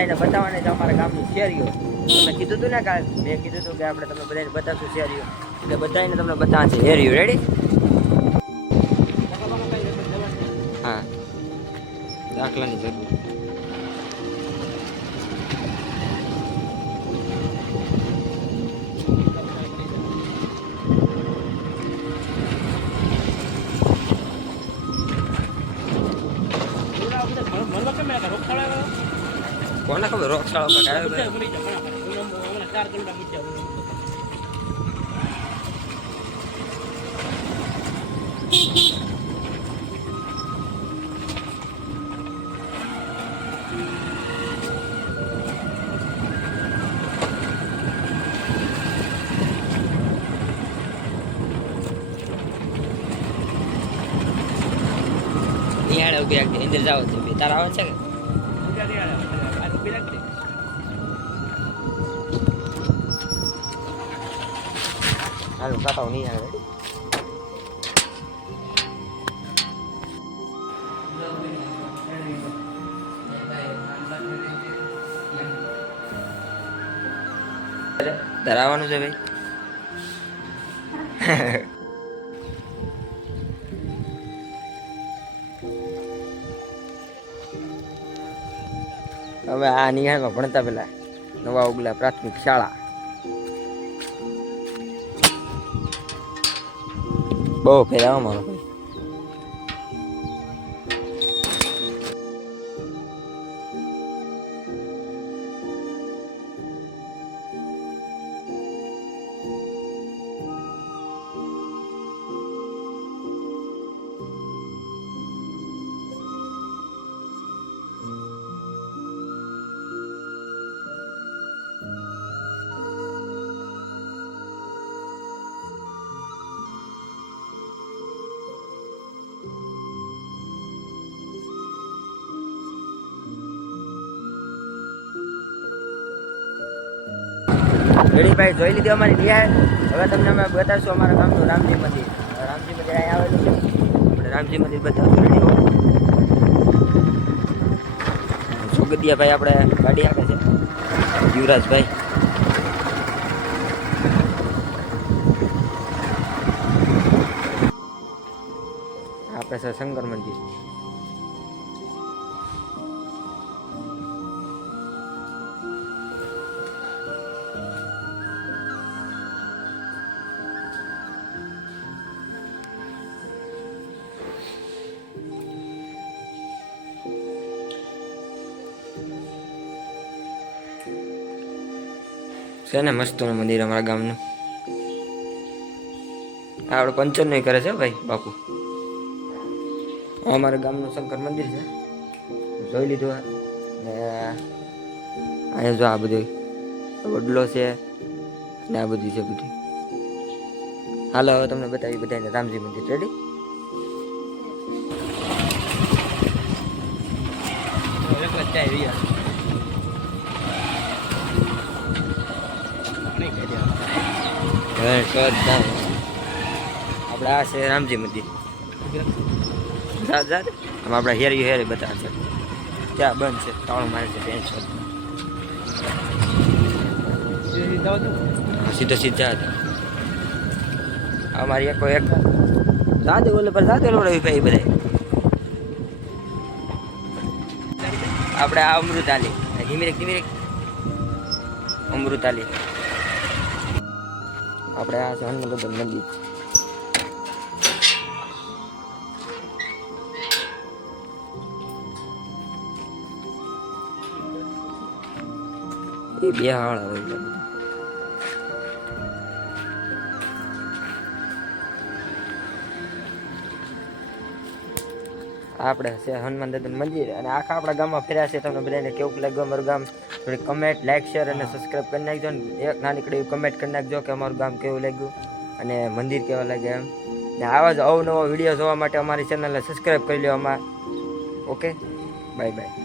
બધાને બતાવવાની છે અમારા ગામની શેરીઓ. તમે કીધું હતું ને કાલ, મેં કીધું હતું કે આપણે તમને બધાને બતાવશું શેરીઓ, એટલે બધાને તમને બતાવવા છે શેરીઓ. રેડી? હા, દાખલાની જરૂર. કોને ખબર રોગશાળો નિહાળે ઉભી રાખી અંદર જાવ તો તારા આવે છે કે હાલો કાકા નહીં આવે. ધરાવવાનું છે ભાઈ. હવે આ નિહાળમાં ભણતા પેલા નવા ઉગલા પ્રાથમિક શાળા બહુ ફેરાવો મારો ભાઈ. રેડી ભાઈ, જોઈ લીધી અમારી નિહાળ. હવે તમને અમે બતાવશું અમારા ગામનું રામજી મંદિર. રામજી મંદિર અહીં આવેલું છે, આપણે રામજી મંદિર બતાવશું. રેડી હો. સુગદિયા ભાઈ આપણે ગાડી આપે છે, યુવરાજભાઈ. આપણે છે શંકર મંદિર. છે ને મસ્તનું મંદિર અમારા ગામનું. આપણે પંચરનું કરે છે ભાઈ બાપુ. અમારા ગામનું શંકર મંદિર છે, જોઈ લીધું. ને અહીંયા જો આ બધું વડલો છે ને આ બધું છે બધું. હાલો હવે તમને બતાવી બધાને રામજી મંદિર. રેડી? આપણે આ છે રામજી મંદિર. આમ આપણે હેરી હેરી બતાવશે. ત્યાં બંધ છે, તાળું મારે છે. સીધો સીધા અમારી એક સાથે ઓલે પર સાથે લોડાવી ભાઈ બધા. આપણે આ અમૃતાલી ધીમી અમૃતાલી. આપણે આ છે હનુમાન મંદિર. એ બે હાળ આવે. આપણે છે હનુમાન દાદાનું મંદિર. અને આખા આપણા ગામમાં ફેર્યા છે. તમને બધાને કેવું લાગ્યું અમારું ગામ? થોડી કમેન્ટ, લાઈક, શેર અને સબસ્ક્રાઈબ કરી નાખજો. ને એક નાનકડી એવી કમેન્ટ કરી નાખજો કે અમારું ગામ કેવું લાગ્યું અને મંદિર કેવા લાગ્યા એમ. ને આવા જ અવનવો વિડીયો જોવા માટે અમારી ચેનલને સબસ્ક્રાઈબ કરી લો. Okay, bye bye.